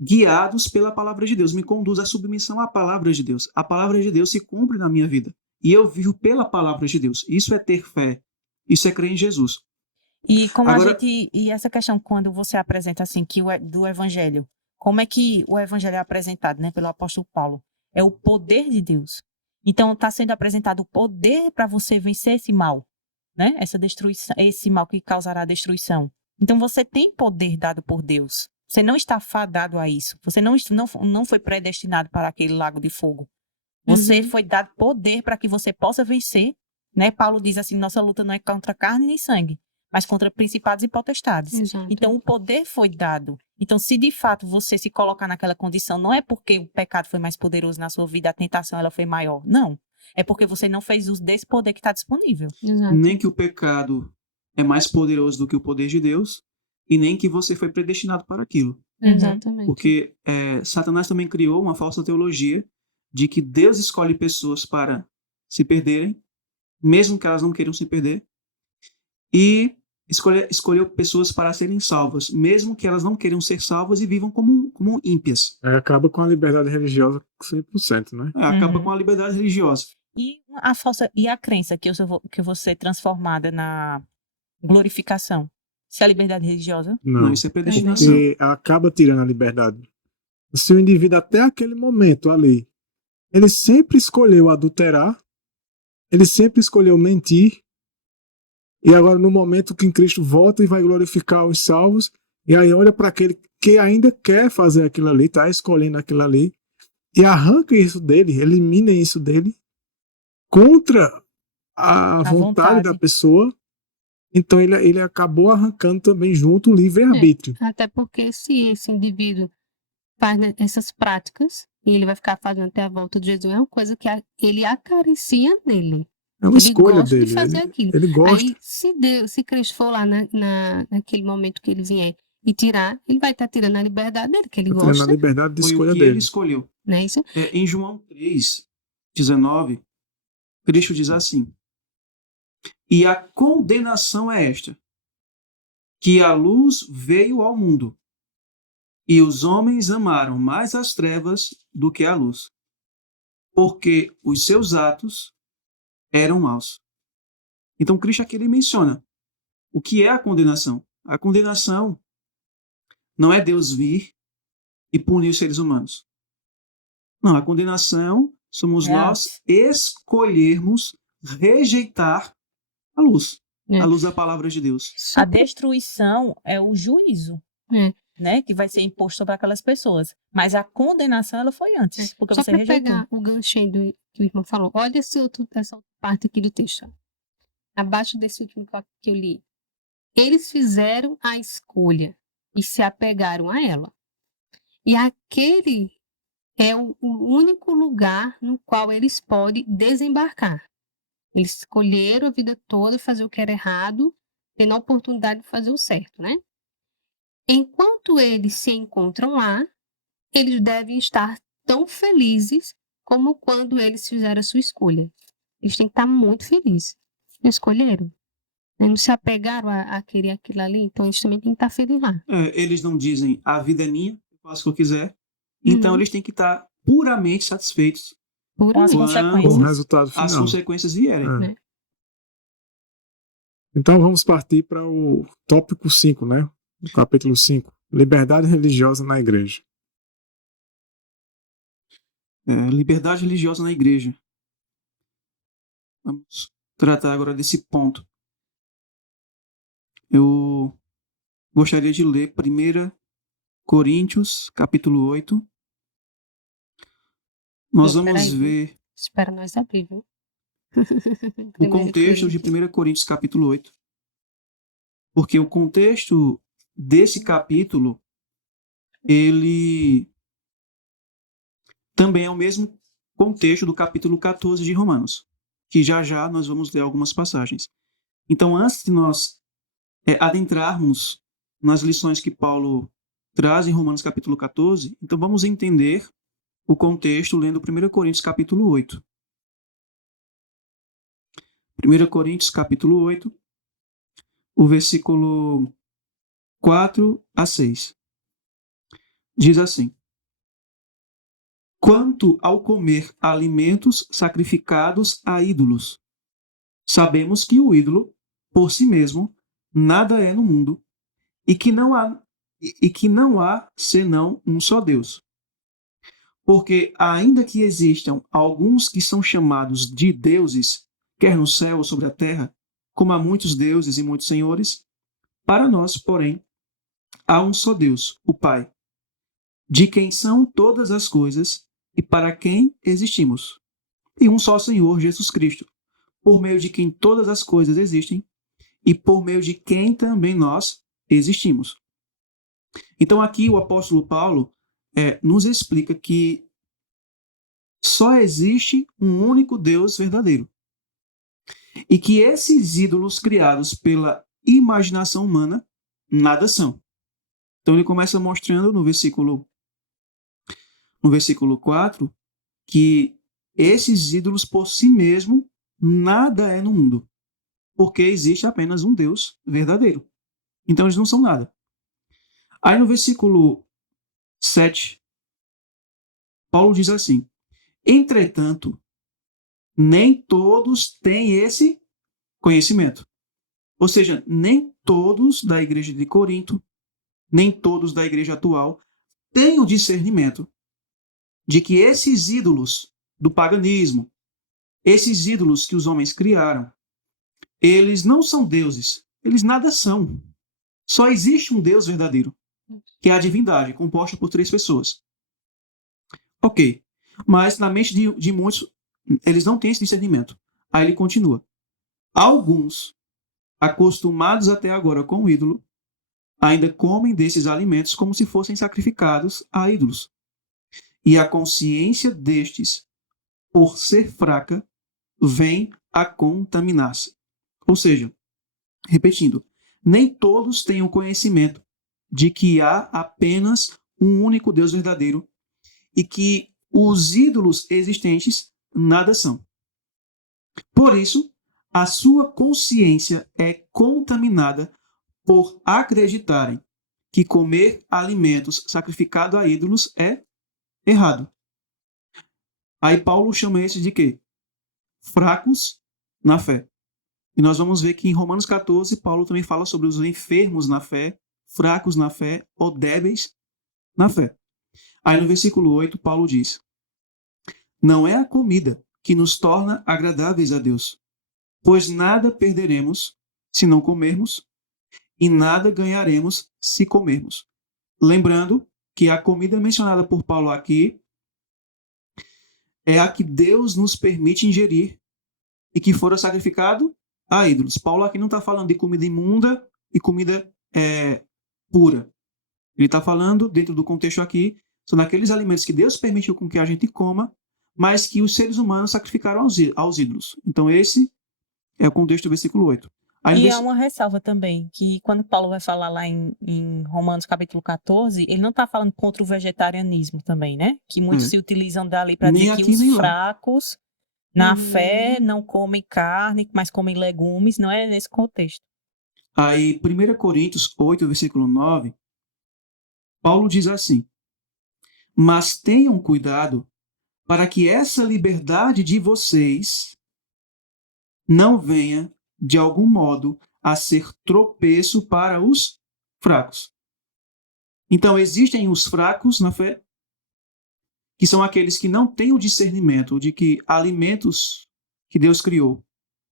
guiados pela palavra de Deus, me conduz à submissão à palavra de Deus. A palavra de Deus se cumpre na minha vida e eu vivo pela palavra de Deus. Isso é ter fé, isso é crer em Jesus. E como e essa questão quando você apresenta assim do evangelho, como é que o evangelho é apresentado, né, pelo apóstolo Paulo? É o poder de Deus. Então está sendo apresentado o poder para você vencer esse mal, né? Essa destruição, esse mal que causará a destruição. Então você tem poder dado por Deus. Você não está fadado a isso. Você não foi predestinado para aquele lago de fogo. Você foi dado poder para que você possa vencer, né? Paulo diz assim, nossa luta não é contra carne nem sangue, mas contra principados e potestades. Exato. Então o poder foi dado. Então se de fato você se colocar naquela condição, não é porque o pecado foi mais poderoso na sua vida, a tentação ela foi maior. Não. É porque você não fez uso desse poder que está disponível. Exato. Nem que o pecado é mais poderoso do que o poder de Deus, e nem que você foi predestinado para aquilo. Exatamente. Porque Satanás também criou uma falsa teologia de que Deus escolhe pessoas para se perderem, mesmo que elas não queiram se perder, e escolheu pessoas para serem salvas, mesmo que elas não queiram ser salvas e vivam como ímpias. Acaba com a liberdade religiosa 100%, né? Acaba com a liberdade religiosa. E a crença que eu vou ser transformada na glorificação? Se é a liberdade religiosa? Não, isso é predestinação. Porque acaba tirando a liberdade. Se o indivíduo até aquele momento ali, ele sempre escolheu adulterar, ele sempre escolheu mentir, e agora no momento que Cristo volta e vai glorificar os salvos, e aí olha para aquele que ainda quer fazer aquilo ali, está escolhendo aquilo ali, e arranca isso dele, elimina isso dele, contra a vontade da pessoa. Então ele acabou arrancando também junto o livre-arbítrio. Até porque se esse indivíduo faz essas práticas, e ele vai ficar fazendo até a volta de Jesus, é uma coisa que ele acaricia nele. É uma escolha dele. De fazer aquilo. Ele gosta. Aí, se Cristo for lá naquele momento que ele vier e tirar, ele vai estar tirando a liberdade dele, que ele gosta. Tirando a liberdade de escolha dele. Foi o que dele. ele escolheu. Não é isso? Em João 3:19, Cristo diz assim: e a condenação é esta, que a luz veio ao mundo, e os homens amaram mais as trevas do que a luz, porque os seus atos eram maus. Então, Cristo aqui ele menciona o que é a condenação. A condenação não é Deus vir e punir os seres humanos. Não, a condenação somos nós escolhermos rejeitar a luz da palavra de Deus. A destruição é o juízo, né, que vai ser imposto sobre aquelas pessoas. Mas a condenação ela foi antes, porque só você para rejeitou. Pegar o ganchinho que o irmão falou. Olha essa outra parte aqui do texto. Abaixo desse último que eu li. Eles fizeram a escolha e se apegaram a ela. E aquele é o único lugar no qual eles podem desembarcar. Eles escolheram a vida toda fazer o que era errado, tendo a oportunidade de fazer o certo, né? Enquanto eles se encontram lá, eles devem estar tão felizes como quando eles fizeram a sua escolha. Eles têm que estar muito felizes. Eles escolheram. Eles não se apegaram a querer aquilo ali, então eles também têm que estar felizes lá. Eles não dizem, a vida é minha, eu faço o que eu quiser. Então eles têm que estar puramente satisfeitos com as Com o consequências. resultado final. as consequências vierem. Então vamos partir para o tópico 5, né? O capítulo 5. Liberdade religiosa na igreja. Liberdade religiosa na igreja. Vamos tratar agora desse ponto. Eu gostaria de ler 1 Coríntios, capítulo 8. Nós vamos ver Espera nós abrir, viu? o contexto de 1 Coríntios, capítulo 8. Porque o contexto desse capítulo, ele também é o mesmo contexto do capítulo 14 de Romanos, que já já nós vamos ler algumas passagens. Então, antes de nós adentrarmos nas lições que Paulo traz em Romanos capítulo 14, então vamos entender o contexto lendo 1 Coríntios capítulo 8. 1 Coríntios capítulo 8, o versículo 4 a 6. Diz assim: quanto ao comer alimentos sacrificados a ídolos, sabemos que o ídolo, por si mesmo, nada é no mundo, e que não há senão um só Deus. Porque, ainda que existam alguns que são chamados de deuses, quer no céu ou sobre a terra, como há muitos deuses e muitos senhores, para nós, porém, há um só Deus, o Pai, de quem são todas as coisas e para quem existimos, e um só Senhor, Jesus Cristo, por meio de quem todas as coisas existem e por meio de quem também nós existimos. Então aqui o apóstolo Paulo nos explica que só existe um único Deus verdadeiro e que esses ídolos criados pela imaginação humana nada são. Então ele começa mostrando no versículo 4 que esses ídolos por si mesmo nada é no mundo, porque existe apenas um Deus verdadeiro. Então eles não são nada. Aí no versículo 7, Paulo diz assim: entretanto, nem todos têm esse conhecimento. Ou seja, nem todos da igreja de Corinto, nem todos da igreja atual têm o discernimento de que esses ídolos do paganismo, esses ídolos que os homens criaram, eles não são deuses, eles nada são. Só existe um Deus verdadeiro. que é a divindade, composta por 3 pessoas. Ok. Mas na mente de muitos, eles não têm esse discernimento. Aí ele continua. Alguns, acostumados até agora com o ídolo, ainda comem desses alimentos como se fossem sacrificados a ídolos. E a consciência destes, por ser fraca, vem a contaminar-se. Ou seja, repetindo, nem todos têm o conhecimento de que há apenas um único Deus verdadeiro e que os ídolos existentes nada são. Por isso, a sua consciência é contaminada por acreditarem que comer alimentos sacrificados a ídolos é errado. Aí Paulo chama esses de quê? Fracos na fé. E nós vamos ver que em Romanos 14, Paulo também fala sobre os enfermos na fé, fracos na fé ou débeis na fé. Aí no versículo 8, Paulo diz: não é a comida que nos torna agradáveis a Deus, pois nada perderemos se não comermos e nada ganharemos se comermos. Lembrando que a comida mencionada por Paulo aqui é a que Deus nos permite ingerir e que fora sacrificado a ídolos. Paulo aqui não está falando de comida imunda e comida pura. Ele está falando, dentro do contexto aqui, são aqueles alimentos que Deus permitiu com que a gente coma, mas que os seres humanos sacrificaram aos ídolos. Então esse é o contexto do versículo 8. E há uma ressalva também, que quando Paulo vai falar lá em Romanos capítulo 14, ele não está falando contra o vegetarianismo também, né? Que muitos se utilizam dali para dizer que os fracos na fé não comem carne, mas comem legumes, não é nesse contexto. Aí, 1 Coríntios 8, versículo 9, Paulo diz assim: mas tenham cuidado para que essa liberdade de vocês não venha, de algum modo, a ser tropeço para os fracos. Então, existem os fracos na fé, que são aqueles que não têm o discernimento de que alimentos que Deus criou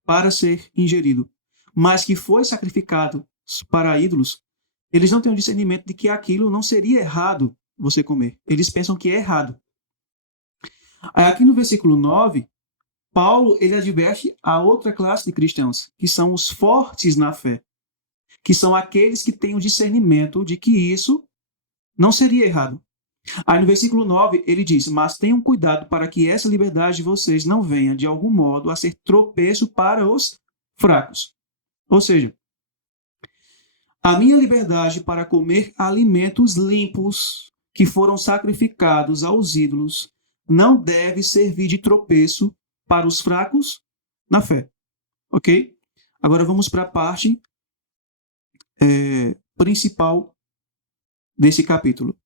para ser ingerido, mas que foi sacrificado para ídolos, eles não têm o discernimento de que aquilo não seria errado você comer. Eles pensam que é errado. Aí, aqui no versículo 9, Paulo ele adverte a outra classe de cristãos, que são os fortes na fé, que são aqueles que têm o discernimento de que isso não seria errado. Aí no versículo 9 ele diz: mas tenham cuidado para que essa liberdade de vocês não venha de algum modo a ser tropeço para os fracos. Ou seja, a minha liberdade para comer alimentos limpos que foram sacrificados aos ídolos não deve servir de tropeço para os fracos na fé. Ok? Agora vamos para a parte principal desse capítulo.